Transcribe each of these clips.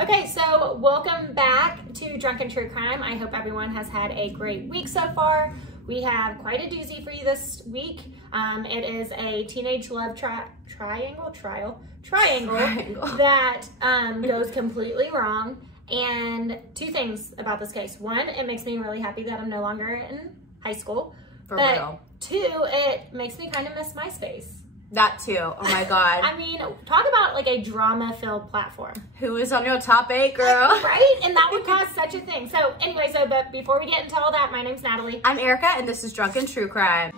Okay, so welcome back to Drunken True Crime. I hope everyone has had a great week so far. We have quite a doozy for you this week. It is a teenage love triangle that goes completely wrong. And two things about this case. One, it makes me really happy that I'm no longer in high school. For real. Two, it makes me kind of miss MySpace. That too. Oh my God. I mean, talk about like a drama-filled platform. Who is on your top 8, girl? Right? And that would cause such a thing. So anyway, but before we get into all that, my name's Natalie. I'm Erika, and this is Drunken True Crime.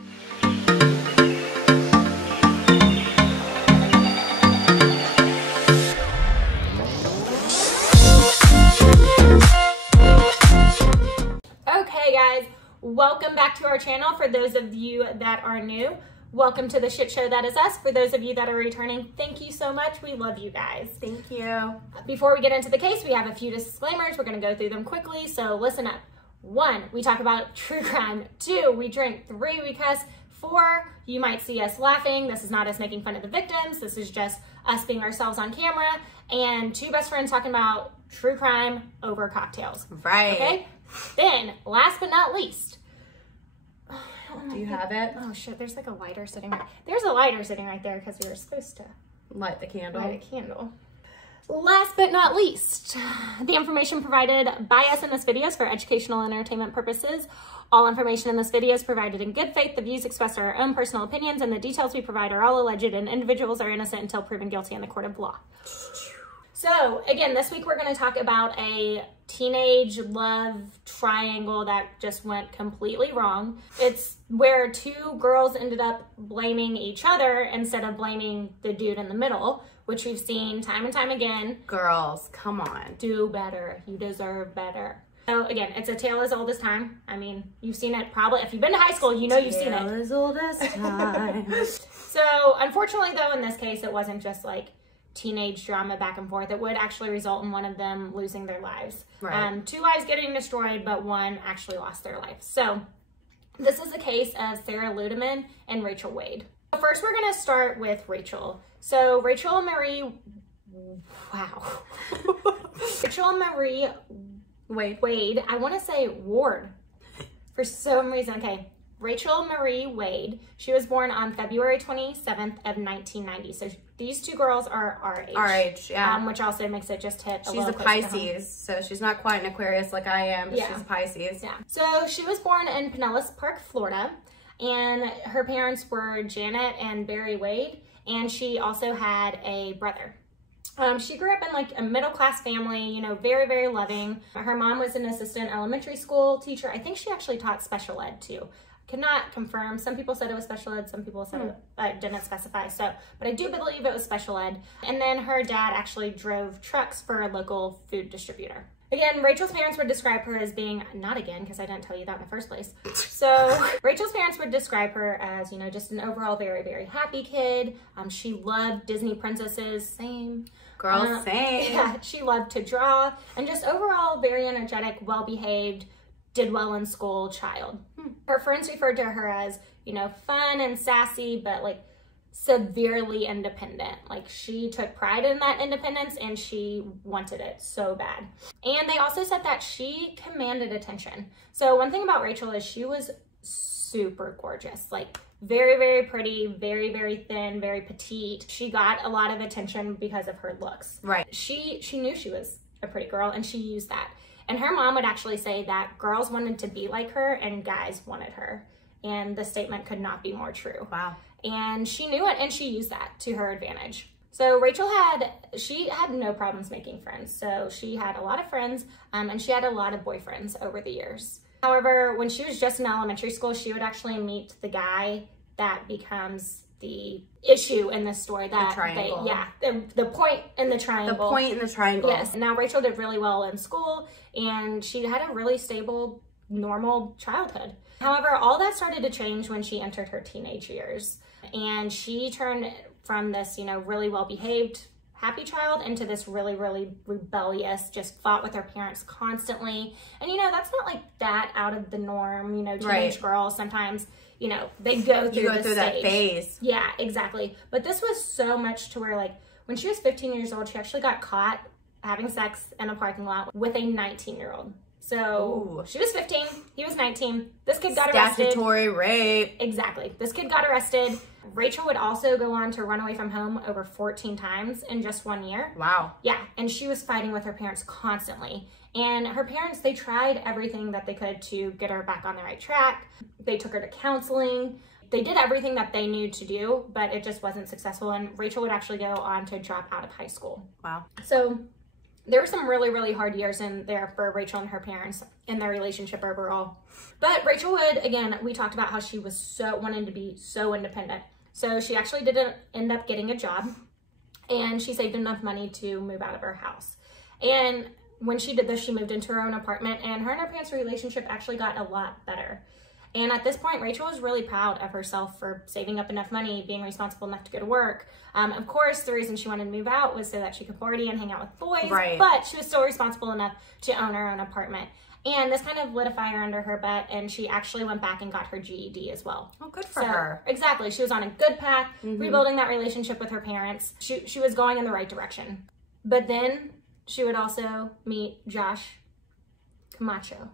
Okay, guys. Welcome back to our channel. For those of you that are new, welcome to the shit show that is us. For those of you that are returning, thank you so much. We love you guys. Thank you. Before we get into the case, we have a few disclaimers. We're going to go through them quickly, so listen up. 1, we talk about true crime. 2, we drink. 3, we cuss. 4, you might see us laughing. This is not us making fun of the victims. This is just us being ourselves on camera. And 2 best friends talking about true crime over cocktails. Right. Okay? Then, last but not least, do you have it? Oh shit, there's like a lighter sitting right. There's a lighter sitting right there because we were supposed to light the candle. Light a candle. Last but not least, the information provided by us in this video is for educational and entertainment purposes. All information in this video is provided in good faith. The views expressed are our own personal opinions, and the details we provide are all alleged, and individuals are innocent until proven guilty in the court of law. So again, this week we're going to talk about a teenage love triangle that just went completely wrong. It's where 2 girls ended up blaming each other instead of blaming the dude in the middle, which we've seen time and time again. Girls, come on. Do better. You deserve better. So again, it's a tale as old as time. I mean, you've seen it probably. If you've been to high school, you know you've seen it. Tale as old as time. So unfortunately though, in this case, it wasn't just like teenage drama back and forth. It would actually result in one of them losing their lives. Right. 2 lives getting destroyed, but 1 actually lost their life. So this is the case of Sarah Ludemann and Rachel Wade. So first, we're going to start with Rachel. So Rachel Marie Wade. I want to say Ward for some reason. Okay. Rachel Marie Wade. She was born on February 27th of 1990. So these 2 girls are our age. Our age, yeah. Which also makes it just hit a She's a Pisces, so she's not quite an Aquarius like I am, but she's a Pisces. Yeah. So she was born in Pinellas Park, Florida, and her parents were Janet and Barry Wade, and she also had a brother. She grew up in like a middle-class family, you know, very, very loving. Her mom was an assistant elementary school teacher. I think she actually taught special ed too. Cannot confirm. Some people said it was special ed, some people said it didn't specify. So, but I do believe it was special ed. And then her dad actually drove trucks for a local food distributor. Again, Rachel's parents would describe her as being, not again, because I didn't tell you that in the first place. So Rachel's parents would describe her as, you know, just an overall very, very happy kid. She loved Disney princesses, same. Girl, same. Yeah, she loved to draw, and just overall very energetic, well-behaved, did well in school child. Her friends referred to her as, you know, fun and sassy, but like severely independent. Like she took pride in that independence and she wanted it so bad. And they also said that she commanded attention. So one thing about Rachel is she was super gorgeous, like very, very pretty, very, very thin, very petite. She got a lot of attention because of her looks. Right. She knew she was a pretty girl and she used that. And her mom would actually say that girls wanted to be like her and guys wanted her. And the statement could not be more true. Wow. And she knew it and she used that to her advantage. So Rachel had no problems making friends. So she had a lot of friends and she had a lot of boyfriends over the years. However, when she was just in elementary school, she would actually meet the guy that becomes the issue in this story. That the triangle. The point in the triangle. The point in the triangle. Yes. Now Rachel did really well in school and she had a really stable, normal childhood. However, all that started to change when she entered her teenage years. And she turned from this, you know, really well-behaved, happy child into this really, really rebellious, just fought with her parents constantly. And, you know, that's not like that out of the norm. You know, teenage girls sometimes, you know, they go through that phase. Yeah, exactly. But this was so much to where, like, when she was 15 years old, she actually got caught having sex in a parking lot with a 19-year-old. So she was 15, he was 19. This kid got arrested. Statutory rape. Exactly. This kid got arrested. Rachel would also go on to run away from home over 14 times in just 1 year. Wow. Yeah, and she was fighting with her parents constantly. And her parents, they tried everything that they could to get her back on the right track. They took her to counseling. They did everything that they knew to do, but it just wasn't successful. And Rachel would actually go on to drop out of high school. Wow. So there were some really, really hard years in there for Rachel and her parents in their relationship overall. But Rachel would, again, we talked about how she was wanting to be so independent. So she actually didn't end up getting a job, and she saved enough money to move out of her house. And when she did this, she moved into her own apartment, and her parents' relationship actually got a lot better. And at this point, Rachel was really proud of herself for saving up enough money, being responsible enough to go to work. Of course, the reason she wanted to move out was so that she could party and hang out with boys, right. But she was still responsible enough to own her own apartment. And this kind of lit a fire under her butt, and she actually went back and got her GED as well. Oh, good for her. Exactly. She was on a good path, rebuilding that relationship with her parents. She was going in the right direction. But then she would also meet Josh Camacho.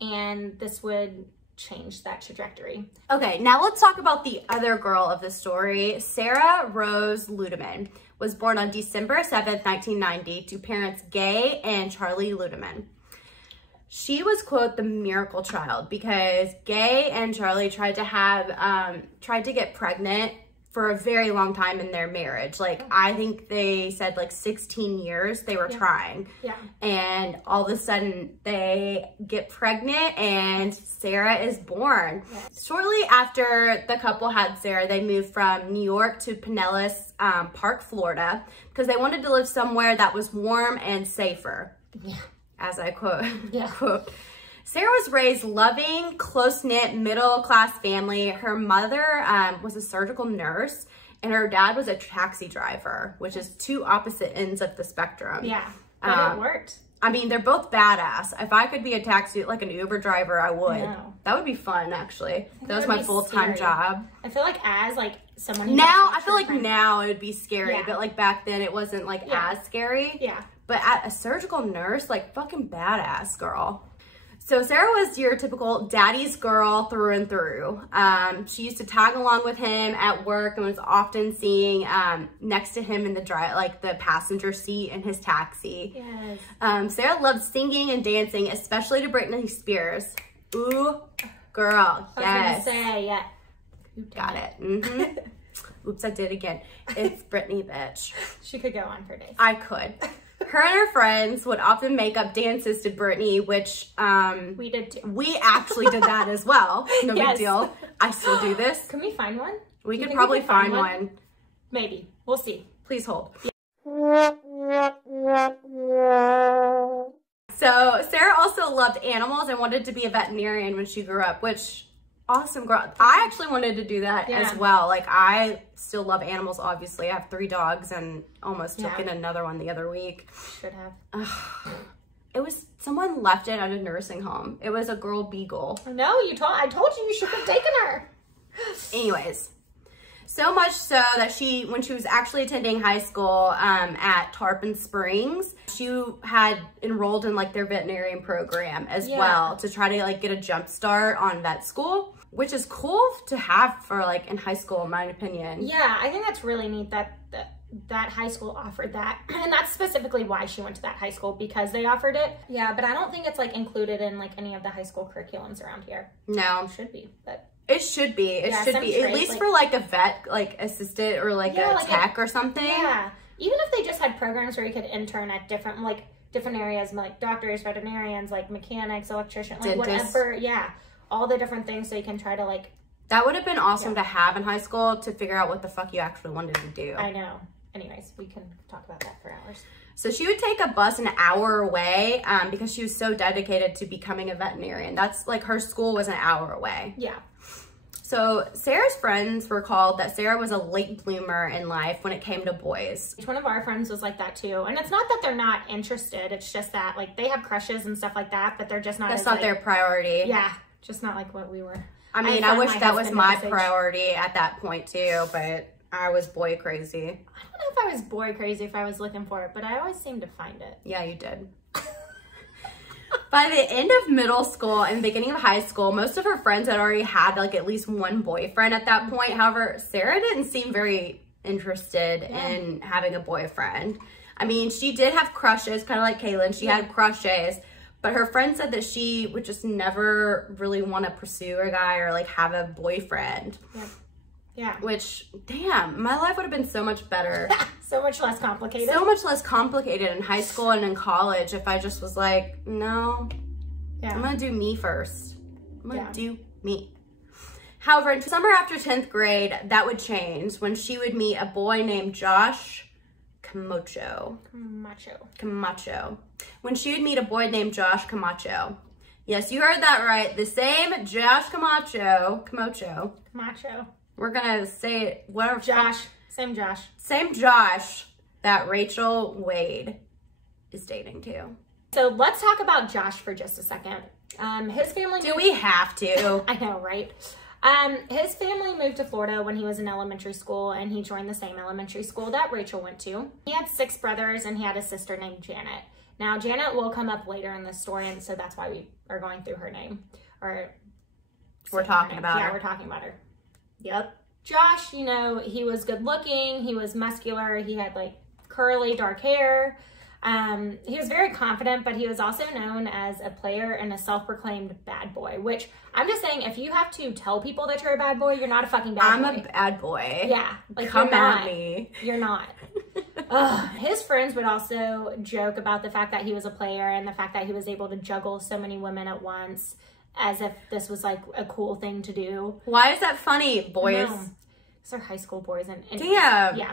And this would change that trajectory. Okay, now let's talk about the other girl of the story. Sarah Rose Ludemann was born on December 7th, 1990 to parents Gay and Charlie Ludemann. She was, quote, the miracle child because Gay and Charlie tried to get pregnant for a very long time in their marriage. Like, I think they said like 16 years they were trying. Yeah. And all of a sudden they get pregnant and Sarah is born. Yes. Shortly after the couple had Sarah, they moved from New York to Pinellas Park, Florida, because they wanted to live somewhere that was warm and safer. Yeah. As I quote. Yeah. Quote. Sarah was raised loving, close-knit, middle-class family. Her mother was a surgical nurse, and her dad was a taxi driver, which is two opposite ends of the spectrum. Yeah, but it worked. I mean, they're both badass. If I could be a taxi, like an Uber driver, I would. No. That would be fun, actually. That was my full-time job. I feel like as like someone who now, I feel like now it would be scary, but like back then it wasn't like as scary. Yeah. But a surgical nurse, like fucking badass, girl. So Sarah was your typical daddy's girl through and through. She used to tag along with him at work and was often seen next to him in the the passenger seat in his taxi. Yes. Sarah loved singing and dancing, especially to Britney Spears. Ooh, girl, yes. I was gonna say, yeah. Got it. Oops, I did again. It's Britney, bitch. She could go on for days. I could. Her and her friends would often make up dances to Britney, which we did too. We actually did that as well. No big deal. I still do this. Can we find one? We could probably find one. Maybe. We'll see. Please hold. Yeah. So Sarah also loved animals and wanted to be a veterinarian when she grew up, which awesome, girl. I actually wanted to do that as well. Like, I still love animals, obviously. I have 3 dogs and almost took in another one the other week. Should have. It was, someone left it at a nursing home. It was a girl beagle. No, I told you should have taken her. Anyways, so much so that when she was actually attending high school at Tarpon Springs, she had enrolled in like their veterinarian program as well to try to like get a jump start on vet school, which is cool to have for like in high school, in my opinion. Yeah, I think that's really neat that high school offered that. And that's specifically why she went to that high school, because they offered it. Yeah, but I don't think it's like included in like any of the high school curriculums around here. No. It should be, but... It should be. It should be. At least like, for like a vet, like assistant or like a tech or something. Yeah. Even if they just had programs where you could intern at different areas, like doctors, veterinarians, like mechanics, electricians, like whatever. Yeah. All the different things so you can try to like. That would have been awesome to have in high school to figure out what the fuck you actually wanted to do. I know. Anyways, we can talk about that for hours. So she would take a bus an hour away because she was so dedicated to becoming a veterinarian. That's like her school was an hour away. Yeah. So Sarah's friends recalled that Sarah was a late bloomer in life when it came to boys. One of our friends was like that too. And it's not that they're not interested. It's just that like they have crushes and stuff like that, but they're just not. That's not their priority. Yeah. Just not like what we were. I mean, I wish that was my priority at that point too, but I was boy crazy. I don't know if I was boy crazy if I was looking for it, but I always seemed to find it. Yeah, you did. By the end of middle school and beginning of high school, most of her friends had already had like at least one boyfriend at that point. However, Sarah didn't seem very interested in having a boyfriend. I mean, she did have crushes, kind of like Kaylin. She had crushes, but her friend said that she would just never really want to pursue a guy or like have a boyfriend. Yeah. Yeah. Which, damn, my life would have been so much better. So much less complicated. So much less complicated in high school and in college if I just was like, no, I'm going to do me first. I'm going to do me. However, in summer after 10th grade, that would change when she would meet a boy named Josh Camacho. When she would meet a boy named Josh Camacho. Yes, you heard that right. The same Josh Camacho. We're going to say it, whatever. Same Josh. Same Josh that Rachel Wade is dating too. So let's talk about Josh for just a second. His family... Do we have to? I know, right? His family moved to Florida when he was in elementary school, and he joined the same elementary school that Rachel went to. He had 6 brothers, and he had a sister named Janet. Now, Janet will come up later in the story, and so that's why we are going through her name. We're talking about her. Yeah, we're talking about her. Yep. Josh, you know, he was good looking. He was muscular. He had like curly, dark hair. He was very confident, but he was also known as a player and a self-proclaimed bad boy, which I'm just saying, if you have to tell people that you're a bad boy, you're not a fucking bad boy. I'm a bad boy. Yeah. Like, come at me. You're not. His friends would also joke about the fact that he was a player and the fact that he was able to juggle so many women at once, as if this was like a cool thing to do. Why is that funny, boys? Because they're high school boys. And damn. Yeah.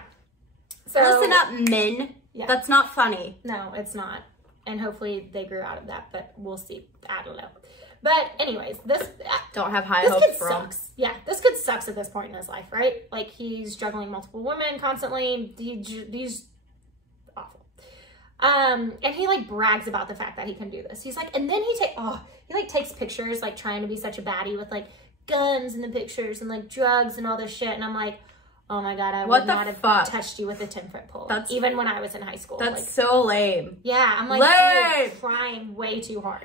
So, listen up, men. Yeah. That's not funny. No, it's not. And hopefully they grew out of that, but we'll see. I don't know. But anyways, this... Don't have high hopes for him. Sucks. Yeah, this kid sucks at this point in his life, right? Like, he's juggling multiple women constantly. He's awful. And he, like, brags about the fact that he can do this. He's like... And then he takes pictures, like, trying to be such a baddie with, like, guns in the pictures and, like, drugs and all this shit. And I'm like... Oh my God, I would not have touched you with a 10-foot pole. Even when I was in high school. That's like, so lame. Yeah, I'm like, dude, trying way too hard.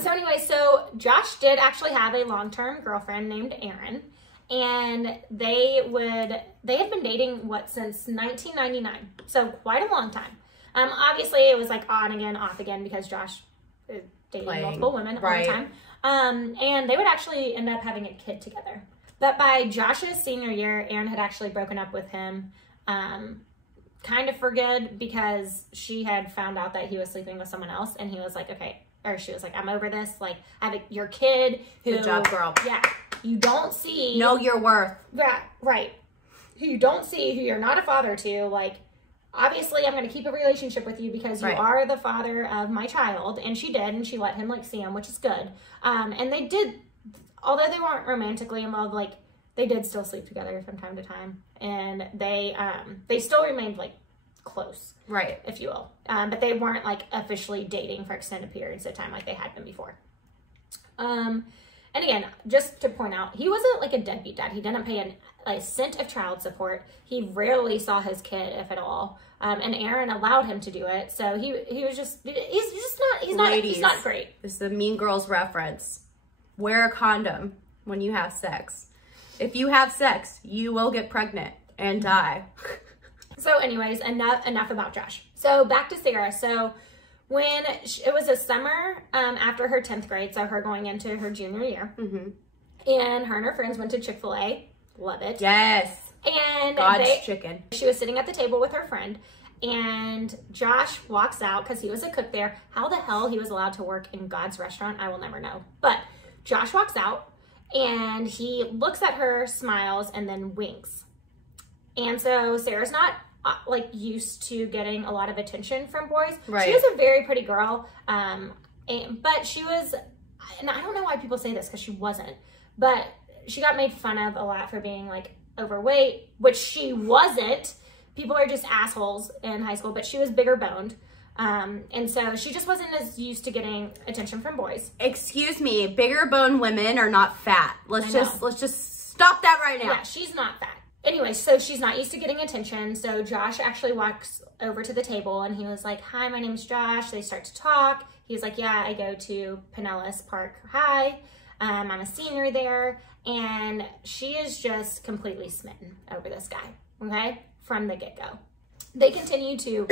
So anyway, so Josh did actually have a long-term girlfriend named Erin. And they had been dating, since 1999. So quite a long time. Obviously, it was like on again, off again, because Josh is dating multiple women all the time. And they would actually end up having a kid together. But by Josh's senior year, Erin had actually broken up with him kind of for good, because she had found out that he was sleeping with someone else, and he was like, okay, or she was like, I'm over this. Like, I have your kid who... Good job, girl. Yeah. You don't see... Know your worth. Yeah, right. Who you don't see, who you're not a father to, like, obviously I'm going to keep a relationship with you because you are the father of my child. And she did, and she let him, like, see him, which is good. And they did... Although they weren't romantically involved, like, they did still sleep together from time to time. And they still remained, like, close. Right. If you will. But they weren't, like, officially dating for extended periods of time like they had been before. And again, just to point out, he wasn't, like, a deadbeat dad. He didn't pay a cent of child support. He rarely saw his kid, if at all. And Erin allowed him to do it. So he was just, he's not great. This is a Mean Girls reference. Wear a condom when you have sex. If you have sex, you will get pregnant and die. So anyways, enough about Josh. So back to Sarah. So when it was a summer after her 10th grade, so her going into her junior year, and her and her friends went to Chick-fil-A. Love it. Yes. And God's chicken. She was sitting at the table with her friend, and Josh walks out because he was a cook there. How the hell he was allowed to work in God's restaurant, I will never know. But Josh walks out, and he looks at her, smiles, and then winks. And so Sarah's not like used to getting a lot of attention from boys. Right. She was a very pretty girl, but she was, and I don't know why people say this because she wasn't, but she got made fun of a lot for being like overweight, which she wasn't. People are just assholes in high school, but she was bigger boned. And so she just wasn't as used to getting attention from boys. Excuse me, bigger bone women are not fat. Let's just stop that right now. Yeah, she's not fat. Anyway, so she's not used to getting attention. So Josh actually walks over to the table and he was like, hi, my name's Josh. They start to talk. He's like, yeah, I go to Pinellas Park High. I'm a senior there. And she is just completely smitten over this guy, okay, from the get-go. They continue to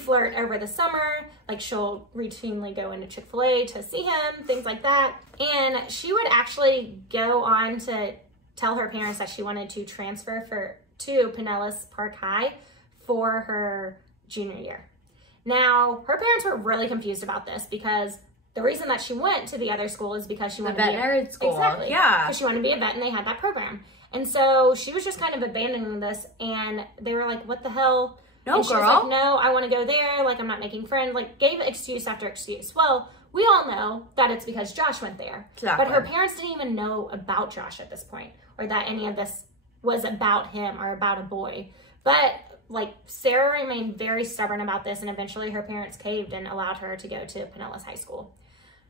flirt over the summer. Like, she'll routinely go into Chick-fil-A to see him, things like that. And she would actually go on to tell her parents that she wanted to transfer to Pinellas Park High for her junior year. Now, her parents were really confused about this because the reason that she went to the other school is because she wanted to be veterinary school. Exactly. Yeah. Because she wanted to be a vet and they had that program. And so she was just kind of abandoning this, and they were like, what the hell? No, and she girl. was like, no, I want to go there. Like, I'm not making friends. Like, gave excuse after excuse. Well, we all know that it's because Josh went there. Exactly. But her parents didn't even know about Josh at this point, or that any of this was about him or about a boy. But like, Sarah remained very stubborn about this, and eventually her parents caved and allowed her to go to Pinellas High School.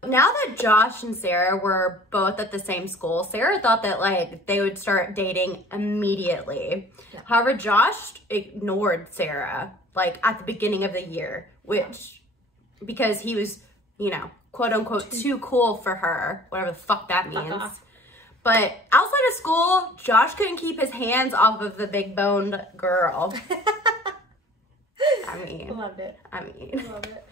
Now that Josh and Sarah were both at the same school, Sarah thought that like they would start dating immediately. Yeah. However, Josh ignored Sarah like at the beginning of the year, which because he was, you know, quote unquote too cool for her, whatever the fuck that means. But outside of school, Josh couldn't keep his hands off of the big boned girl. I mean, loved it. Loved it.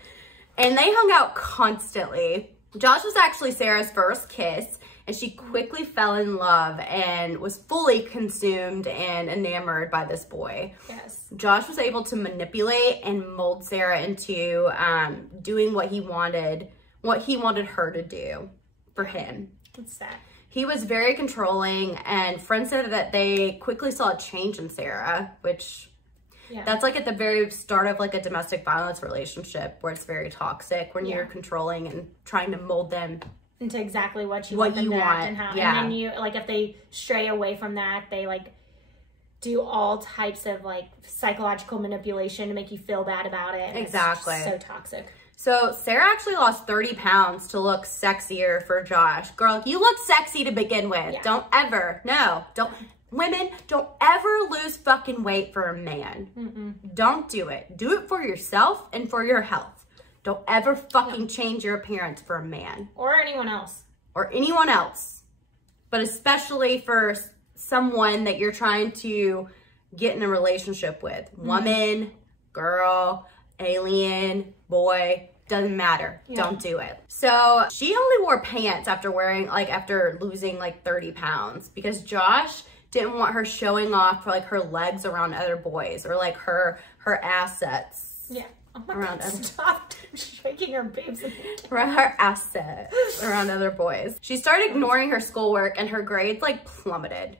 And they hung out constantly. Josh was actually Sarah's first kiss, and she quickly fell in love and was fully consumed and enamored by this boy. Yes. Josh was able to manipulate and mold Sarah into doing what he wanted her to do for him. What's that? He was very controlling, and friends said that they quickly saw a change in Sarah, which... Yeah. That's like at the very start of like a domestic violence relationship where it's very toxic when you're controlling and trying to mold them into exactly what you want them to act and how. Yeah. And then you, like, if they stray away from that, they like do all types of like psychological manipulation to make you feel bad about it. Exactly. It's so toxic. So Sarah actually lost 30 pounds to look sexier for Josh. Girl, you look sexy to begin with. Yeah. Women, don't ever lose fucking weight for a man. Don't do it. Do it for yourself and for your health. Don't ever fucking change your appearance for a man. Or anyone else. Or anyone else. But especially for someone that you're trying to get in a relationship with. Woman, girl, alien, boy, doesn't matter. Yeah. Don't do it. So she only wore pants after losing like 30 pounds because Josh didn't want her showing off for like her legs around other boys or like her assets. Yeah. Oh my God, stop shaking her boobs. Around her assets around other boys. She started ignoring her schoolwork and her grades like plummeted,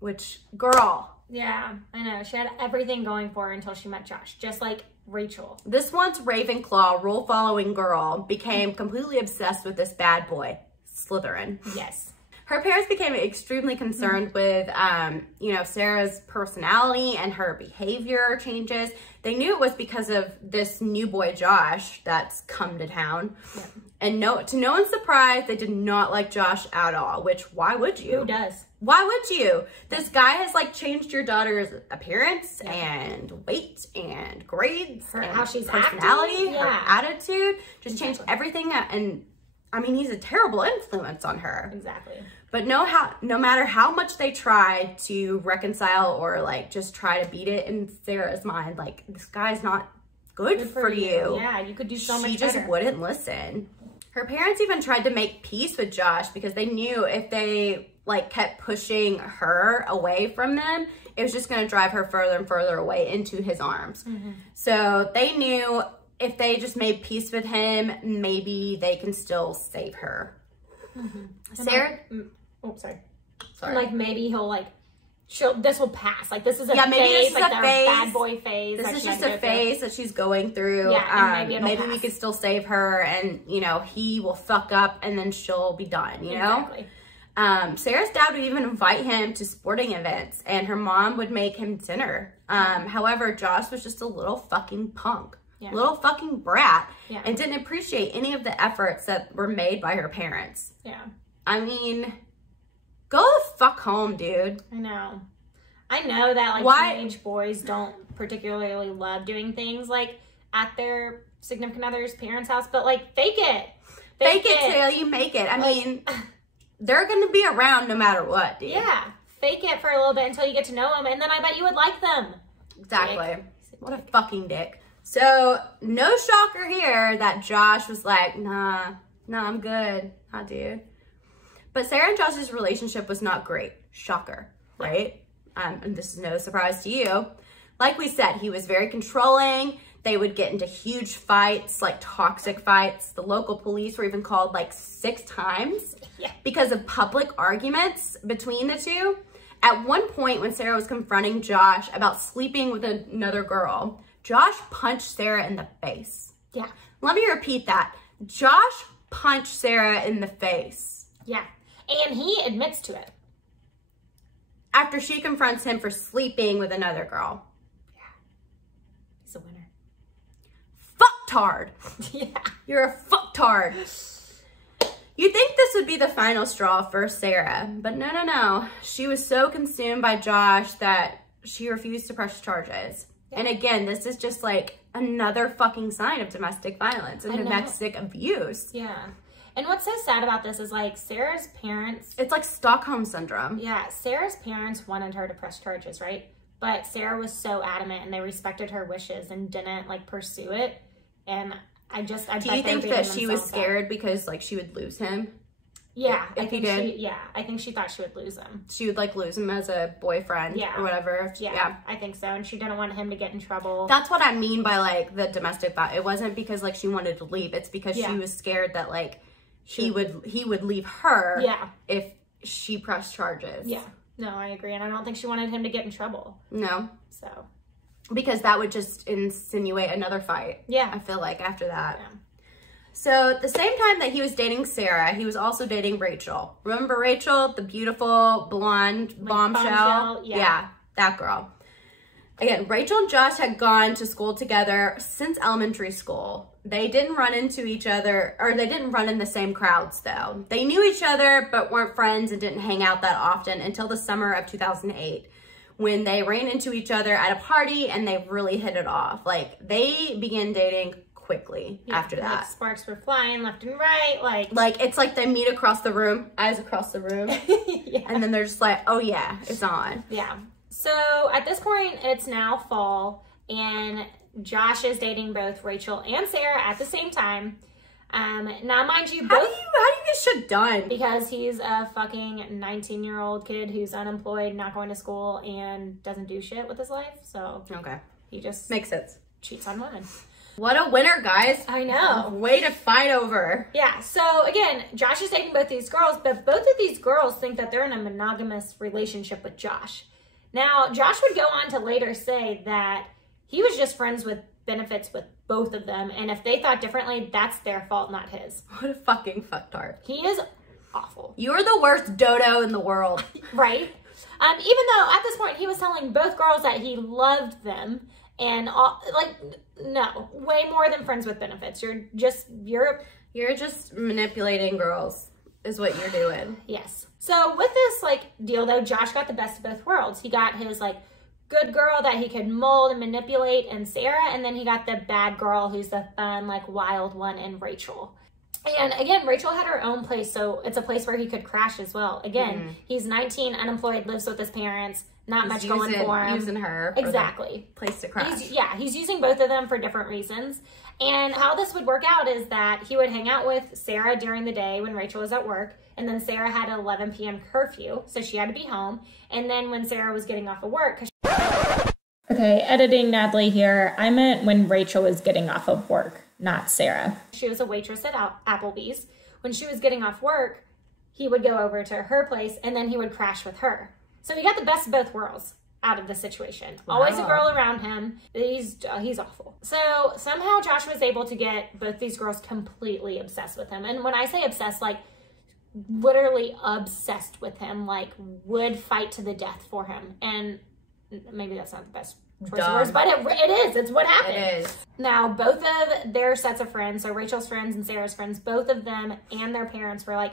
which, girl. Yeah, I know. She had everything going for her until she met Josh, just like Rachel. This once Ravenclaw rule-following girl became completely obsessed with this bad boy, Slytherin. Yes. Her parents became extremely concerned with, Sarah's personality and her behavior changes. They knew it was because of this new boy, Josh, that's come to town. Yeah. And to no one's surprise, they did not like Josh at all, which, why would you? Who does? Why would you? This guy has, like, changed your daughter's appearance and weight and grades and how she's personality, her attitude. Just changed everything. And, I mean, he's a terrible influence on her. Exactly. But no matter how much they try to reconcile or like just try to beat it in Sarah's mind, like, this guy's not good for you. Yeah, you could do so much better. She just wouldn't listen. Her parents even tried to make peace with Josh because they knew if they like kept pushing her away from them, it was just going to drive her further and further away into his arms. So they knew if they just made peace with him, maybe they can still save her. Sarah... Oh, sorry. Like, maybe he'll, like, this will pass. Like, this is a phase. This is like a phase. Bad boy phase. This is just a phase that she's going through. Yeah, and maybe we could still save her, and, he will fuck up, and then she'll be done, you know? Exactly. Sarah's dad would even invite him to sporting events, and her mom would make him dinner. However, Josh was just a little fucking punk. Yeah. Little fucking brat. Yeah. And didn't appreciate any of the efforts that were made by her parents. Yeah. I mean... Go the fuck home, dude. I know. I know that Why? teenage boys don't particularly love doing things at their significant other's parents' house, but fake it. Fake it till you make it. I mean, they're going to be around no matter what, dude. Yeah. Fake it for a little bit until you get to know them, and then I bet you would like them. Exactly. Dick. What a fucking dick. So, no shocker here that Josh was like, nah, I'm good. Nah, dude. But Sarah and Josh's relationship was not great. Shocker, right? And this is no surprise to you. Like we said, he was very controlling. They would get into huge fights, toxic fights. The local police were even called 6 times because of public arguments between the two. At one point, when Sarah was confronting Josh about sleeping with another girl, Josh punched Sarah in the face. Yeah. Let me repeat that. Josh punched Sarah in the face. Yeah. And he admits to it. After she confronts him for sleeping with another girl. Yeah. He's a winner. Fucktard. Yeah. You're a fucktard. You'd think this would be the final straw for Sarah, but no. She was so consumed by Josh that she refused to press charges. Yeah. And again, this is just another fucking sign of domestic violence and domestic abuse. Yeah. And what's so sad about this is Sarah's parents. It's like Stockholm syndrome. Yeah. Sarah's parents wanted her to press charges, right? But Sarah was so adamant and they respected her wishes and didn't pursue it. And I do you think that she was scared because she would lose him? Yeah, if he did. I think she thought she would lose him. She would lose him as a boyfriend or whatever. Yeah, I think so. And she didn't want him to get in trouble. That's what I mean by the domestic violence. It wasn't because she wanted to leave. It's because she was scared that he would leave her if she pressed charges. Yeah. No, I agree. And I don't think she wanted him to get in trouble. No. So. Because that would just insinuate another fight. Yeah. I feel after that. Yeah. So at the same time that he was dating Sarah, he was also dating Rachel. Remember Rachel? The beautiful blonde bombshell? Yeah, that girl. Again, Rachel and Josh had gone to school together since elementary school. They didn't run into each other, or they didn't run in the same crowds though. They knew each other, but weren't friends and didn't hang out that often until the summer of 2008. When they ran into each other at a party and they really hit it off. They began dating quickly after that. Sparks were flying left and right. It's they meet across the room, eyes across the room. And then they're just oh yeah, it's on. Yeah. So at this point, it's now fall and Josh is dating both Rachel and Sarah at the same time. Now, mind you, how do you get shit done? Because he's a fucking 19-year-old kid who's unemployed, not going to school, and doesn't do shit with his life. So okay, he just makes sense. Cheats on women. What a winner, guys! I know. Way to fight over. Yeah. So again, Josh is dating both these girls, but both of these girls think that they're in a monogamous relationship with Josh. Now, Josh would go on to later say that he was just friends with benefits with both of them, and if they thought differently, that's their fault, not his. What a fucking fucktard. He is awful. You're the worst dodo in the world. Right? Even though at this point he was telling both girls that he loved them, and no, way more than friends with benefits. You're just manipulating girls is what you're doing. Yes. So with this deal though, Josh got the best of both worlds. He got his good girl that he could mold and manipulate in Sarah, and then he got the bad girl who's the fun, wild one in Rachel. And again, Rachel had her own place, so it's a place where he could crash as well. Again, he's 19, unemployed, lives with his parents, not much going for him. Using her. Exactly. Place to crash. He's using both of them for different reasons. And how this would work out is that he would hang out with Sarah during the day when Rachel was at work, and then Sarah had an 11 p.m. curfew, so she had to be home. And then when Sarah was getting off of work, Okay, editing Natalie here. I meant when Rachel was getting off of work, not Sarah. She was a waitress at Applebee's. When she was getting off work, he would go over to her place and then he would crash with her. So he got the best of both worlds out of the situation. Wow. Always a girl around him. He's awful. So somehow Josh was able to get both these girls completely obsessed with him. And when I say obsessed, literally obsessed with him, would fight to the death for him. And maybe that's not the best choice of words, but it is. It's what happened. It is. Now, both of their sets of friends, so Rachel's friends and Sarah's friends, both of them and their parents were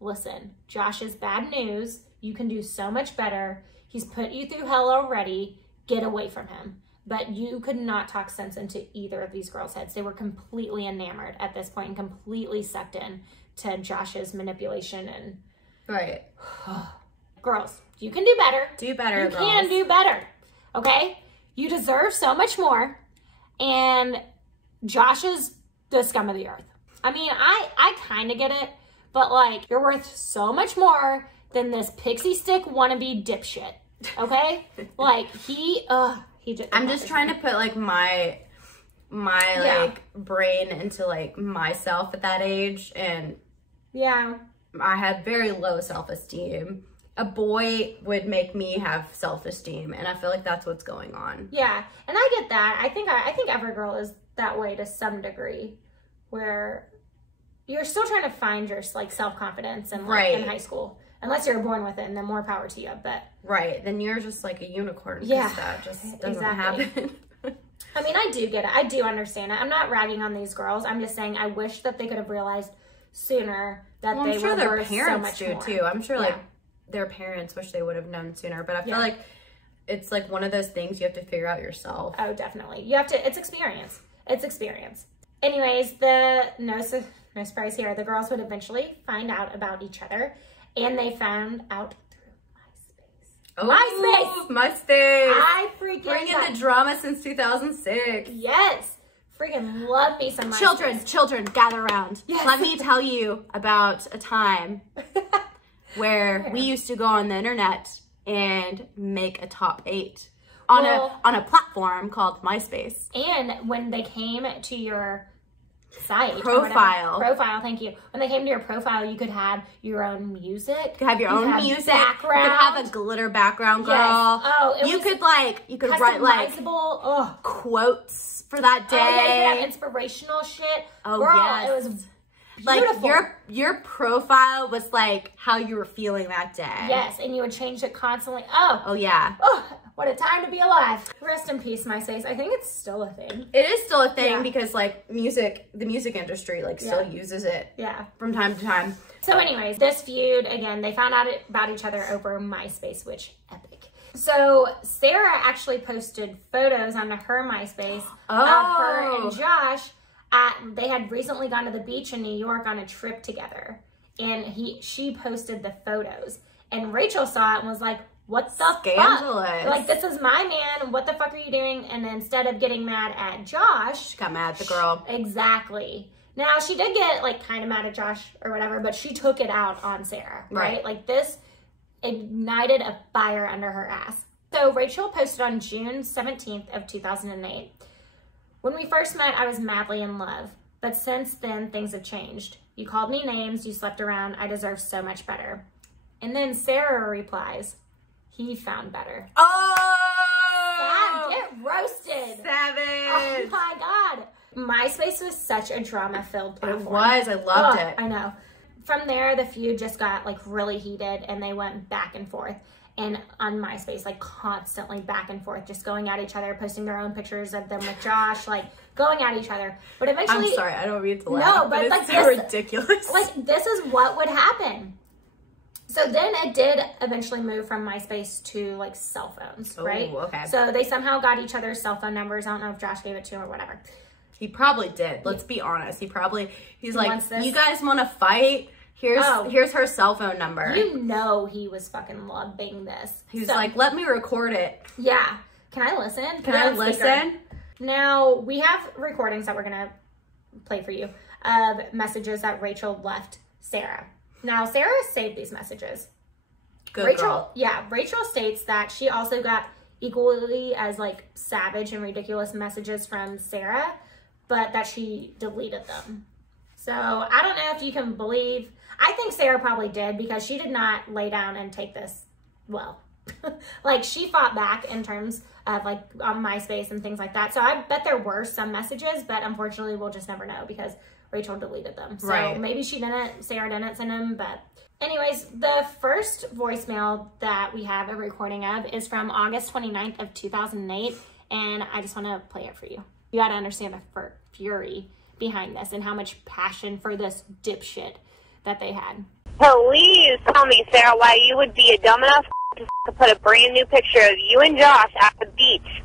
listen, Josh is bad news. You can do so much better. He's put you through hell already. Get away from him. But you could not talk sense into either of these girls' heads. They were completely enamored at this point and completely sucked in to Josh's manipulation and... Right. Girls, you can do better. Do better, You girls. can do better, okay? You deserve so much more, and Josh is the scum of the earth. I mean, I kind of get it, but, like, you're worth so much more than this pixie stick wannabe dipshit, okay? Like, he just... I'm just trying to put, like, my like, brain into, like, myself at that age, and... Yeah. I had very low self-esteem. A boy would make me have self-esteem, and I feel like that's what's going on. Yeah, and I get that. I think every girl is that way to some degree, where you're still trying to find your, like, self-confidence and, like, in high school. Unless you're born with it, and then more power to you, but... Right, then you're just like a unicorn. Yeah, that just doesn't happen. I mean, I do get it. I do understand it. I'm not ragging on these girls. I'm just saying I wish that they could have realized sooner that they were worth so much more. Too. I'm sure, like, their parents wish they would have known sooner, but I feel like it's, like, one of those things you have to figure out yourself. Oh, definitely. You have to, it's experience. It's experience. Anyways, no surprise here, the girls would eventually find out about each other, and they found out through MySpace. MySpace! I freaking bringing the drama since 2006. Yes! Freaking love me some MySpace. Children, gather around. Yes. Let me tell you about a time where we used to go on the internet and make a top 8 on a platform called MySpace. And when they came to your site profile, thank you. When they came to your profile, you could have your own music. You could have your own music. Background. You could have a glitter background, girl. Yes. Oh, you could write, like, quotes for that day. Oh, yeah, you could have inspirational shit. Oh, girl, yes. It was beautiful. Like, your profile was, like, how you were feeling that day. Yes, and you would change it constantly. Oh, yeah. Oh, what a time to be alive. Rest in peace, MySpace. I think it's still a thing. It is still a thing because, like, the music industry, like, still uses it. Yeah. From time to time. So anyways, this feud, again, they found out about each other over MySpace, which epic. So Sarah actually posted photos on her MySpace of her and Josh. They had recently gone to the beach in New York on a trip together, and she posted the photos, and Rachel saw it and was like, what the Scandalous. fuck? Like, this is my man. What the fuck are you doing? And instead of getting mad at Josh, she got mad at the girl. Exactly. Now, she did get, like, kind of mad at Josh or whatever, but she took it out on Sarah, right? Like, this ignited a fire under her ass. So Rachel posted on June 17th of 2008. When we first met, I was madly in love, but since then, things have changed. You called me names, you slept around, I deserve so much better. And then Sarah replies, he found better. Oh! Get roasted. Savage. Oh my God. MySpace was such a drama-filled platform. It was. I loved it. I know. From there, the feud just got, like, really heated, and they went back and forth. And on MySpace, like, constantly back and forth, just going at each other, posting their own pictures of them with Josh, like, going at each other. But eventually... I'm sorry, I don't mean to laugh. No, but it's like, so ridiculous. Like, this is what would happen. So then it did eventually move from MySpace to, like, cell phones, right? Okay. So they somehow got each other's cell phone numbers. I don't know if Josh gave it to him or whatever. He probably did. Let's be honest. He's like, you guys want to fight? Here's her cell phone number. You know he was fucking loving this. He's like, let me record it. Yeah. Can I listen? Can I listen? Now, we have recordings that we're going to play for you of messages that Rachel left Sarah. Now, Sarah saved these messages. Good girl. Yeah, Rachel states that she also got equally as, like, savage and ridiculous messages from Sarah, but that she deleted them. So, I don't know if you can believe... I think Sarah probably did, because she did not lay down and take this well. Like, she fought back in terms of, like, on MySpace and things like that. So, I bet there were some messages, but unfortunately, we'll just never know because Rachel deleted them. So, maybe Sarah didn't send them, but... Anyways, the first voicemail that we have a recording of is from August 29th of 2008, and I just want to play it for you. You got to understand the fury behind this and how much passion for this dipshit that they had. Please tell me, Sarah, why you would be a dumb enough to put a brand new picture of you and Josh at the beach.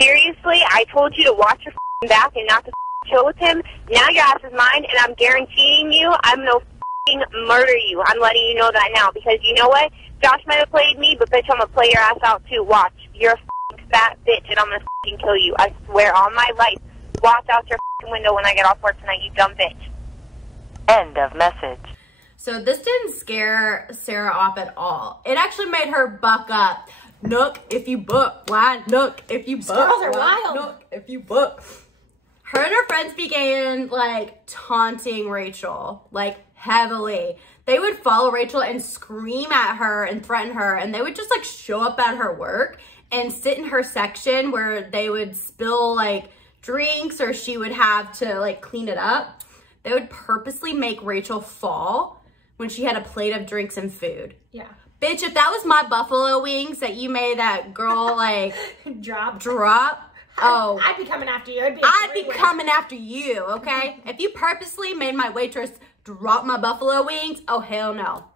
Seriously, I told you to watch your back and not to chill with him. Now your ass is mine, and I'm guaranteeing you I'm gonna murder you. I'm letting you know that now, because you know what? Josh might have played me, but bitch, I'm gonna play your ass out too. Watch. You're a fat bitch, and I'm gonna kill you. I swear on my life. Watch out your window when I get off work tonight, you dumb bitch. End of message. So this didn't scare Sarah off at all. It actually made her buck up. Nook if you book. Why? Nook if you book. Girls are wild. Nook if you book. Her and her friends began like taunting Rachel, like heavily. They would follow Rachel and scream at her and threaten her, and they would just like show up at her work and sit in her section where they would spill like drinks, or she would have to like clean it up. They would purposely make Rachel fall when she had a plate of drinks and food. Yeah. Bitch, if that was my buffalo wings that you made that girl like drop, oh, I'd be coming after you. I'd be coming after you, okay? If you purposely made my waitress drop my buffalo wings, oh hell no.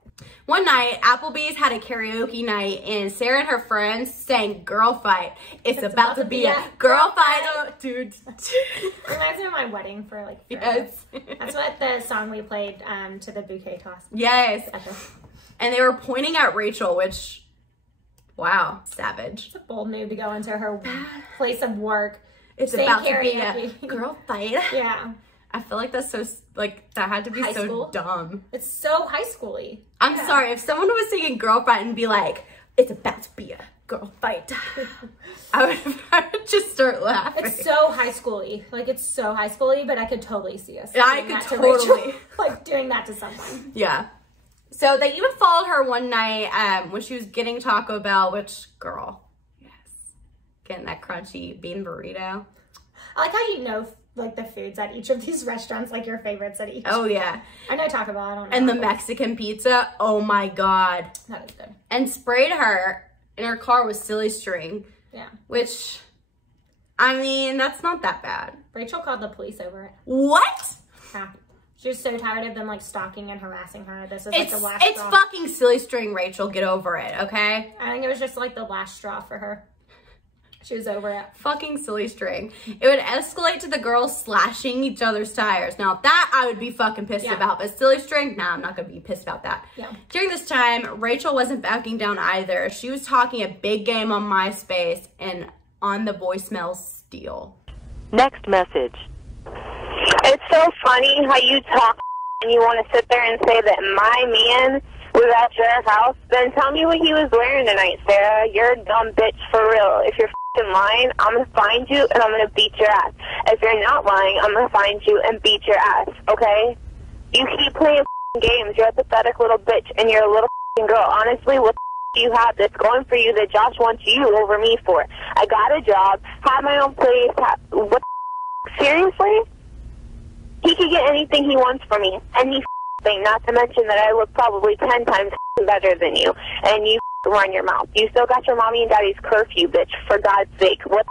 One night, Applebee's had a karaoke night, and Sarah and her friends sang Girl Fight. It's about to be a girl fight. Oh, dude. Reminds me of my wedding for like yes. That's what the song we played to the bouquet toss. Yes. And they were pointing at Rachel, which, wow, savage. It's a bold move to go into her place of work. It's about to be a girl fight. Yeah. I feel like that's so, like, that had to be so dumb. It's so high schooly. I'm sorry, if someone was singing Girl Fight and be like, it's about to be a girl fight, I would just start laughing. It's so high schooly. Like, it's so high schooly, but I could totally see us I could totally. like, doing that to someone. Yeah. So they even followed her one night when she was getting Taco Bell, which, girl, yes. Getting that crunchy bean burrito. I like how you know, like, the foods at each of these restaurants, like your favorites at each. Oh, yeah. I know Taco Bell, I don't know. And the Mexican pizza, oh my God. That is good. And sprayed her in her car with silly string. Yeah. Which, I mean, that's not that bad. Rachel called the police over it. What? Yeah. She was so tired of them, like, stalking and harassing her. This is, like, the last It's straw. fucking silly string, Rachel. Get over it, okay? I think it was just, like, the last straw for her. She was over it. Fucking silly string. It would escalate to the girls slashing each other's tires. Now, that I would be fucking pissed about. But silly string, nah, I'm not going to be pissed about that. Yeah. During this time, Rachel wasn't backing down either. She was talking a big game on MySpace and on the voicemail steal. Next message. It's so funny how you talk and you want to sit there and say that my man was at your house. Then tell me what he was wearing tonight, Sarah. You're a dumb bitch for real. If you're lying, I'm going to find you and I'm going to beat your ass. If you're not lying, I'm going to find you and beat your ass, okay? You keep playing games. You're a pathetic little bitch and you're a little girl. Honestly, what do you have that's going for you that Josh wants you over me for? I got a job, had my own place. What? Seriously? He could get anything he wants from me. Any thing, not to mention that I look probably 10 times better than you. And you run your mouth. You still got your mommy and daddy's curfew, bitch, for God's sake. What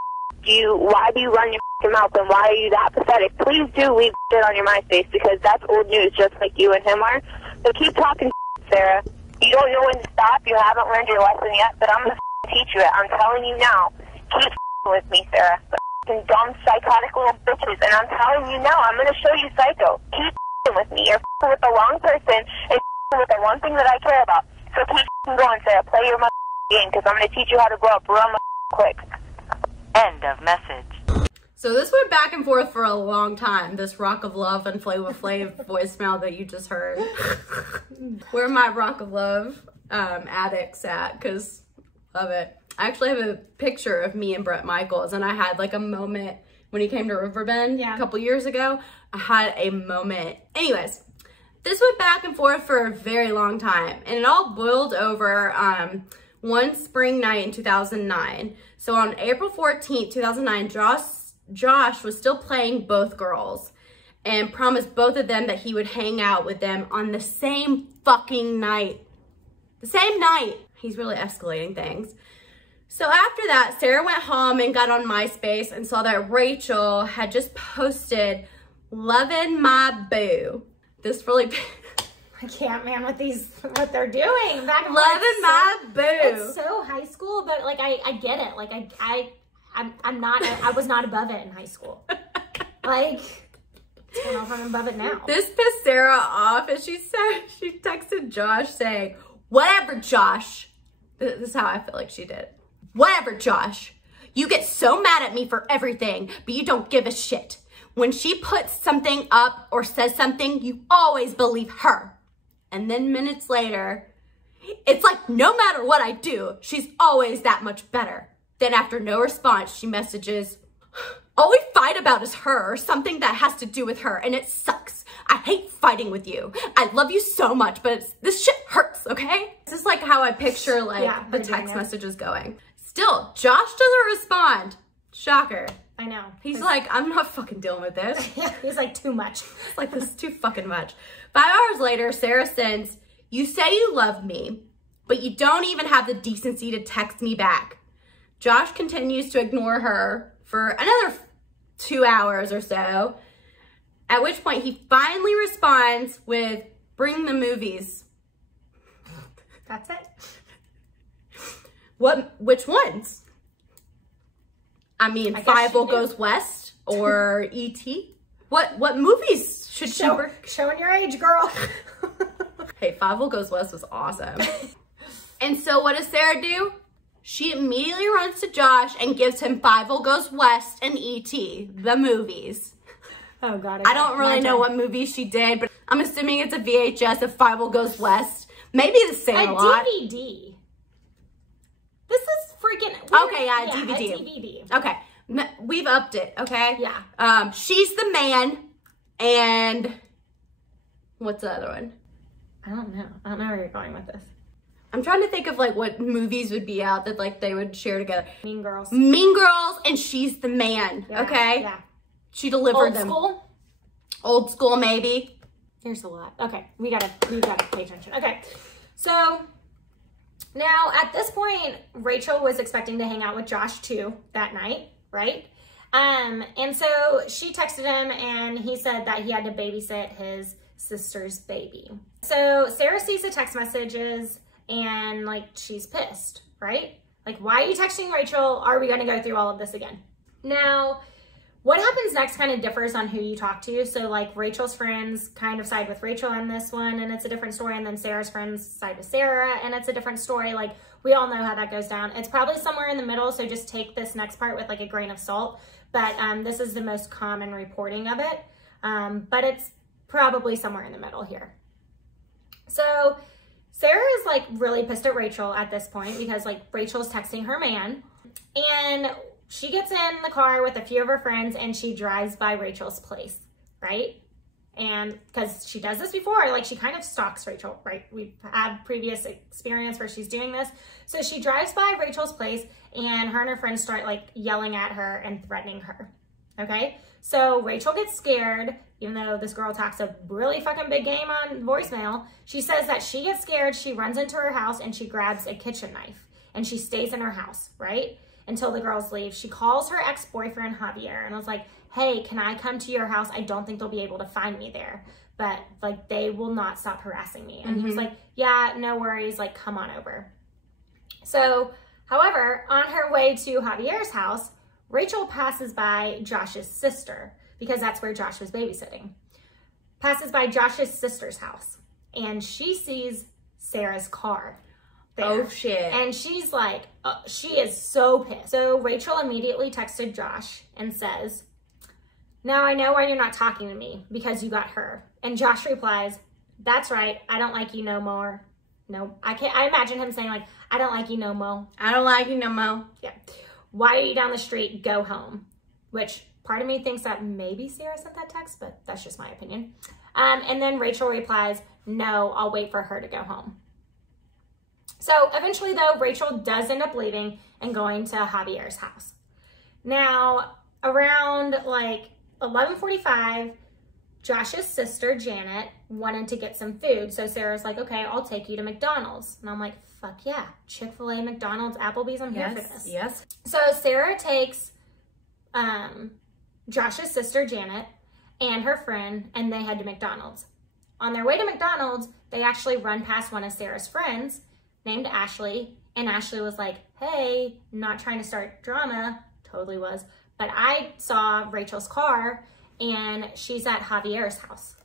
why do you run your mouth, and why are you that pathetic? Please do leave shit on your MySpace, because that's old news, just like you and him are. So keep talking, Sarah. You don't know when to stop. You haven't learned your lesson yet, but I'm going to teach you it. I'm telling you now. Keep with me, Sarah. Dumb, psychotic little bitches, and I'm telling you now, I'm going to show you psycho. Keep with me. You're with the wrong person, and with the one thing that I care about. So keep going, Sarah. Play your game, because I'm going to teach you how to grow up real quick. End of message. So this went back and forth for a long time, this Rock of Love and Flavor Flav voicemail that you just heard. Where are my Rock of Love addicts at? Because love it. I actually have a picture of me and Bret Michaels, and I had like a moment when he came to Riverbend a couple years ago. I had a moment. Anyways, this went back and forth for a very long time, and it all boiled over one spring night in 2009. So on April 14th, 2009, Josh was still playing both girls and promised both of them that he would hang out with them on the same fucking night. The same night. He's really escalating things. So after that, Sarah went home and got on MySpace and saw that Rachel had just posted "Lovin' My Boo." This really I can't, man, with what they're doing. Back and Loving my boo. It's so high school, but like I get it. Like I was not above it in high school. Like, what's going on? I'm above it now. This pissed Sarah off, and she texted Josh saying, "Whatever, Josh." This is how I feel like she did. "Whatever, Josh. You get so mad at me for everything, but you don't give a shit. When she puts something up or says something, you always believe her." And then minutes later, it's like, no matter what I do, she's always that much better. Then after no response, she messages, "All we fight about is her, or something that has to do with her, and it sucks. I hate fighting with you. I love you so much, but this shit hurts, okay?" This is like how I picture like the text messages going. Still, Josh doesn't respond. Shocker. I know. He's like, I'm not fucking dealing with this. Yeah, he's like, too much. It's like, this is too fucking much. 5 hours later, Sarah sends, "You say you love me, but you don't even have the decency to text me back." Josh continues to ignore her for another 2 hours or so, at which point he finally responds with, "Bring the movies." That's it. Which ones? I mean, Five Goes West or E.T.? What movies should she bring? Showing your age, girl. Hey, Five Goes West was awesome. And so what does Sarah do? She immediately runs to Josh and gives him Five Goes West and E.T., the movies. Oh, God. I don't really know what movie she did, but I'm assuming it's a VHS of Five Goes West. Maybe the same a lot. DVD. This is freaking... Okay, yeah, DVD. A DVD. Okay. We've upped it, okay? Yeah. She's the Man, and what's the other one? I don't know. I don't know where you're going with this. I'm trying to think of like what movies would be out that like they would share together. Mean Girls. Mean Girls and She's the Man, Yeah, okay? Yeah. She delivered them. Old School? Old School, maybe. There's a lot. Okay, we gotta pay attention. Okay, so now at this point, Rachel was expecting to hang out with Josh too that night, right? And so she texted him and he said that he had to babysit his sister's baby. So Sarah sees the text messages and like she's pissed, right? Like, why are you texting Rachel? Are we gonna go through all of this again? Now, what happens next kind of differs on who you talk to. So like Rachel's friends kind of side with Rachel on this one and it's a different story. And then Sarah's friends side with Sarah and it's a different story. Like we all know how that goes down. It's probably somewhere in the middle. So just take this next part with like a grain of salt. But this is the most common reporting of it. But it's probably somewhere in the middle here. So Sarah is like really pissed at Rachel at this point because like Rachel's texting her man and she gets in the car with a few of her friends and she drives by Rachel's place, right? And because she does this before, like she kind of stalks Rachel, right? We've had previous experience where she's doing this. So she drives by Rachel's place and her and her friends start like yelling at her and threatening her, okay? So Rachel gets scared, even though this girl talks a really fucking big game on voicemail. She says that she gets scared, she runs into her house and she grabs a kitchen knife and she stays in her house, right? Until the girls leave. She calls her ex-boyfriend Javier and was like, "Hey, can I come to your house? I don't think they'll be able to find me there, but like they will not stop harassing me." And he was like, "Yeah, no worries, like come on over." So, however, on her way to Javier's house, Rachel passes by Josh's sister because that's where Josh was babysitting. Passes by Josh's sister's house and she sees Sarah's car there. Oh shit. And she's like, she is so pissed. So Rachel immediately texted Josh and says, "Now I know why you're not talking to me, because you got her." And Josh replies, "That's right, I don't like you no more." No, I imagine him saying like, "I don't like you no more." I don't like you no more. Yeah. "Why are you down the street? Go home." Which part of me thinks that maybe Sarah sent that text, but that's just my opinion. And then Rachel replies, "No, I'll wait for her to go home." So eventually though, Rachel does end up leaving and going to Javier's house. Now, around like 11:45, Josh's sister, Janet, wanted to get some food. So Sarah's like, "Okay, I'll take you to McDonald's." And I'm like, fuck yeah. Chick-fil-A, McDonald's, Applebee's, I'm here for this. Yes. So Sarah takes Josh's sister, Janet, and her friend, and they head to McDonald's. On their way to McDonald's, they actually run past one of Sarah's friends named Ashley, and Ashley was like, hey, not trying to start drama, totally was, but I saw Rachel's car and she's at Javier's house.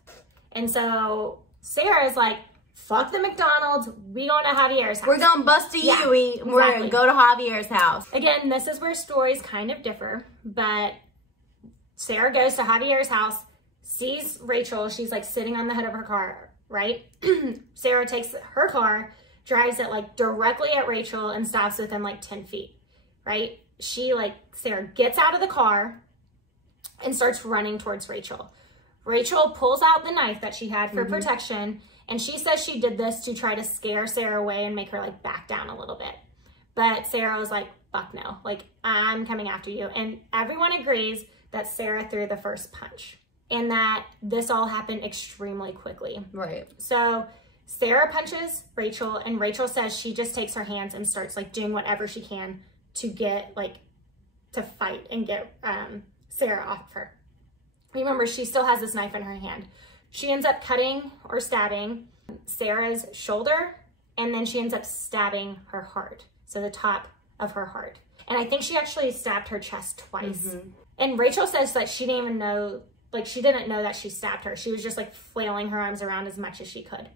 And so Sarah's like, fuck the McDonald's, we going to Javier's house. We're gonna bust a Yui, we're gonna go to Javier's house. Again, this is where stories kind of differ, but Sarah goes to Javier's house, sees Rachel, she's like sitting on the hood of her car, right? Sarah takes her car, drives it like directly at Rachel and stops within like 10 feet, right? Sarah gets out of the car and starts running towards Rachel. Rachel pulls out the knife that she had for protection, and she says she did this to try to scare Sarah away and make her like back down a little bit. But Sarah was like, fuck no, like I'm coming after you. And everyone agrees that Sarah threw the first punch and that this all happened extremely quickly. Right. So Sarah punches Rachel, and Rachel says she just takes her hands and starts like doing whatever she can to get like to fight and get Sarah off of her. Remember, she still has this knife in her hand. She ends up cutting or stabbing Sarah's shoulder, and then she ends up stabbing her heart. So the top of her heart. And I think she actually stabbed her chest twice. And Rachel says that she didn't even know, like she didn't know that she stabbed her. She was just like flailing her arms around as much as she could.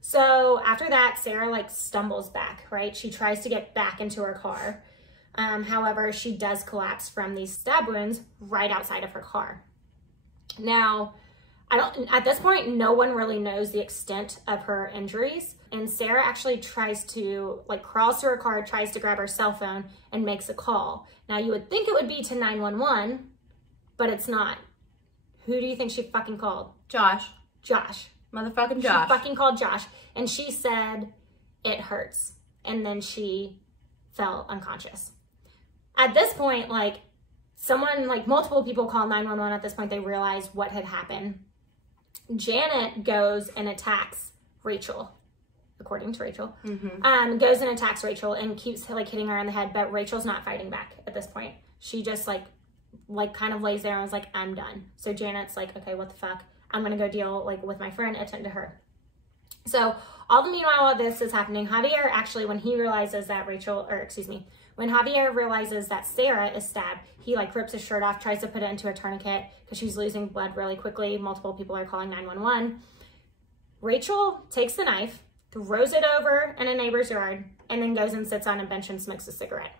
So after that, Sarah like stumbles back, right? She tries to get back into her car. However, she does collapse from these stab wounds right outside of her car. Now, at this point, no one really knows the extent of her injuries. And Sarah actually tries to, like, crawls to her car, tries to grab her cell phone and makes a call. Now, you would think it would be to 911, but it's not. Who do you think she fucking called? Josh. She Motherfucking Josh. fucking called Josh. And she said, it hurts. And then she fell unconscious. At this point, like, multiple people call 911 at this point. They realize what had happened. Janet goes and attacks Rachel, according to Rachel. Goes and attacks Rachel and keeps like hitting her on the head, but Rachel's not fighting back at this point. She just like kind of lays there and was like, I'm done. So Janet's like, okay, what the fuck? I'm gonna go deal like with my friend, attend to her. So meanwhile, while this is happening, Javier actually, when he realizes that when Javier realizes that Sarah is stabbed, he like rips his shirt off, tries to put it into a tourniquet because she's losing blood really quickly. Multiple people are calling 911. Rachel takes the knife, throws it over in a neighbor's yard, and then goes and sits on a bench and smokes a cigarette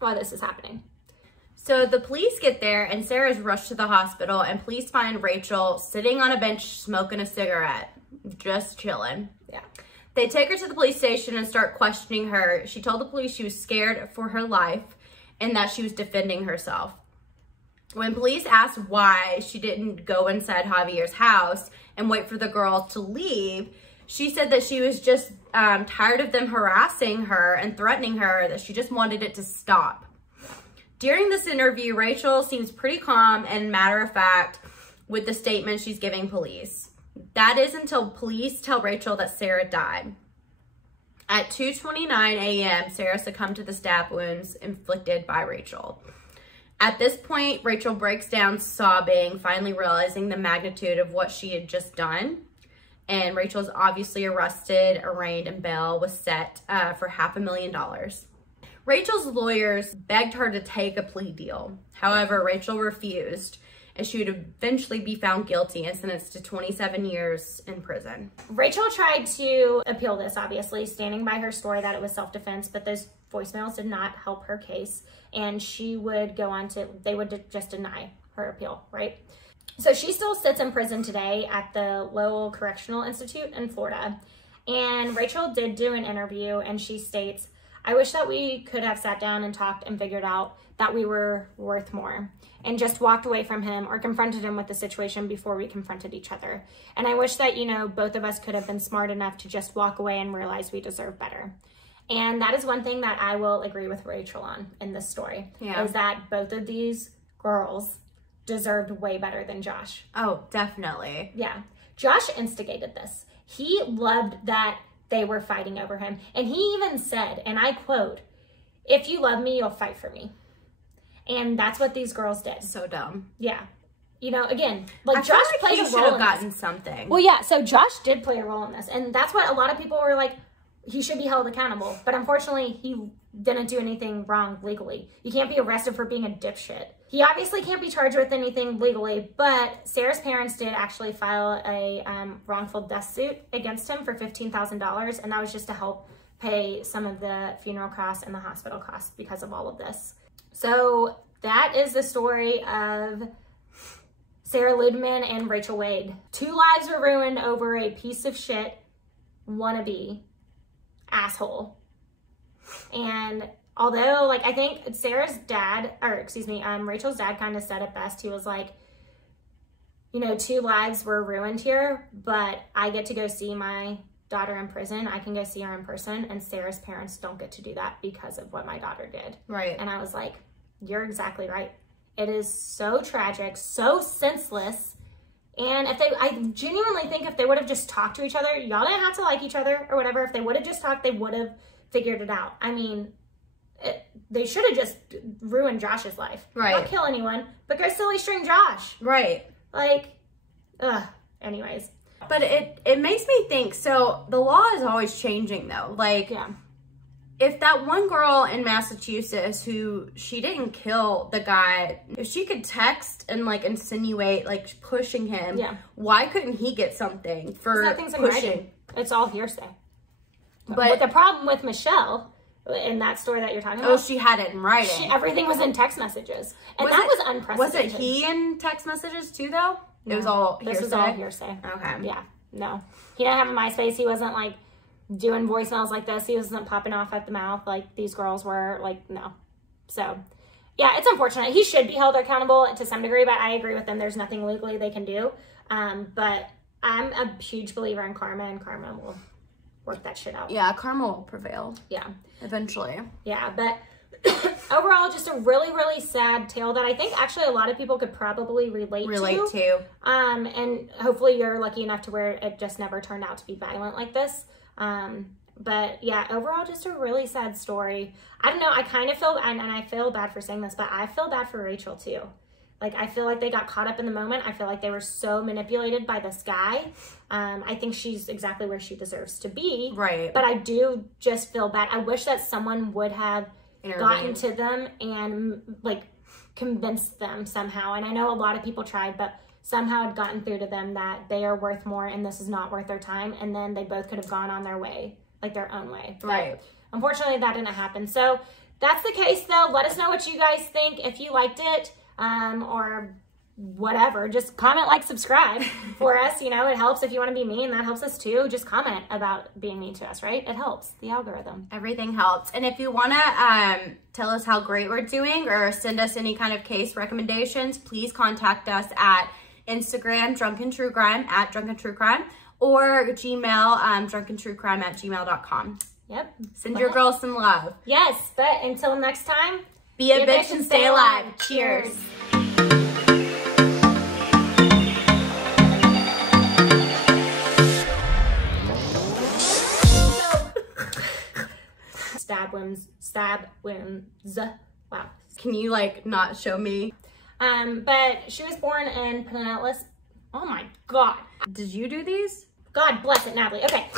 while this is happening. So the police get there and Sarah's rushed to the hospital, and police find Rachel sitting on a bench smoking a cigarette, just chilling. Yeah. They take her to the police station and start questioning her. She told the police she was scared for her life and that she was defending herself. When police asked why she didn't go inside Javier's house and wait for the girls to leave, she said that she was just tired of them harassing her and threatening her, that she just wanted it to stop. During this interview, Rachel seems pretty calm and matter-of-fact with the statement she's giving police. That is until police tell Rachel that Sarah died. At 2:29 a.m., Sarah succumbed to the stab wounds inflicted by Rachel. At this point, Rachel breaks down sobbing, finally realizing the magnitude of what she had just done. And Rachel's obviously arrested, arraigned, and bail was set for $500,000. Rachel's lawyers begged her to take a plea deal. However, Rachel refused, and she would eventually be found guilty and sentenced to 27 years in prison. Rachel tried to appeal this, obviously, standing by her story that it was self-defense, but those voicemails did not help her case, and she would go on to, they would just deny her appeal, right? So she still sits in prison today at the Lowell Correctional Institute in Florida, and Rachel did do an interview, and she states, I wish that we could have sat down and talked and figured out that we were worth more and just walked away from him or confronted him with the situation before we confronted each other. And I wish that, you know, both of us could have been smart enough to just walk away and realize we deserve better. And that is one thing that I will agree with Rachel on in this story, is that both of these girls deserved way better than Josh. Oh, definitely. Yeah. Josh instigated this. He loved that they were fighting over him. And he even said, and I quote, if you love me, you'll fight for me. And that's what these girls did. So dumb. Yeah. you know, again, like I feel Josh like played he a should role have in gotten this. something. Well, yeah, so Josh did play a role in this, and that's what a lot of people were like, he should be held accountable. But unfortunately, he didn't do anything wrong legally. You can't be arrested for being a dipshit. He obviously can't be charged with anything legally, but Sarah's parents did actually file a wrongful death suit against him for $15,000, and that was just to help pay some of the funeral costs and the hospital costs because of all of this. So that is the story of Sarah Ludemann and Rachel Wade. 2 lives were ruined over a piece of shit wannabe asshole. And although, like, I think Sarah's dad, or excuse me, Rachel's dad kind of said it best. He was like, you know, 2 lives were ruined here, but I get to go see my daughter in prison. I can go see her in person, and Sarah's parents don't get to do that because of what my daughter did. Right. And I was like, you're exactly right. It is so tragic, so senseless. And if they, I genuinely think if they would have just talked to each other, y'all didn't have to like each other or whatever. If they would have just talked, they would have figured it out. I mean, they should have just ruined Josh's life. Right. Not kill anyone, but go silly string Josh. Right. Like, ugh. Anyways. But it makes me think, so the law is always changing though. Like, Yeah. if that one girl in Massachusetts who she didn't kill the guy, if she could text and like insinuate like pushing him, Yeah. why couldn't he get something for Nothing's in pushing? writing. It's all hearsay. But the problem with Michelle in that story that you're talking about, oh, she had it in writing. everything was in text messages, and Was that it- was unprecedented. Was it he in text messages too though? No, It was all this hearsay. is all hearsay. Okay. Yeah, no, he didn't have a MySpace. He wasn't like doing voicemails like this. He wasn't popping off at the mouth like these girls were. Like, no. So, yeah, it's unfortunate. He should be held accountable to some degree, but I agree with them. There's nothing legally they can do. But I'm a huge believer in karma, and karma will work that shit out. Yeah, karma will prevail Yeah. eventually. Yeah, but overall, just a really, really sad tale that I think actually a lot of people could probably relate to. And hopefully you're lucky enough to where it just never turned out to be violent like this. But yeah, overall, just a really sad story. I don't know, I kind of feel, and I feel bad for saying this, but I feel bad for Rachel too. Like, I feel like they got caught up in the moment. I feel like they were so manipulated by this guy. I think she's exactly where she deserves to be. Right. But I do just feel bad. I wish that someone would have gotten Intervened. to them and like convinced them somehow. And I know a lot of people tried, but somehow had gotten through to them that they are worth more and this is not worth their time. And then they both could have gone on their way, like their own way. Right. But unfortunately, that didn't happen. So that's the case though. Let us know what you guys think. If you liked it, or whatever, just comment, like, subscribe for us. You know, it helps. If you want to be mean, that helps us too. Just comment about being mean to us, right? It helps the algorithm. Everything helps. And if you want to tell us how great we're doing or send us any kind of case recommendations, please contact us at Instagram, Drunken True Crime, at Drunken True Crime, or Gmail, drunkentruecrime@gmail.com. Yep. Send your girls some love. Yes, but until next time, Be a bitch and stay alive. Cheers. Stab wounds. Wow. Can you like not show me? But she was born in penniless. Oh my God. Did you do these? God bless it, Natalie. Okay.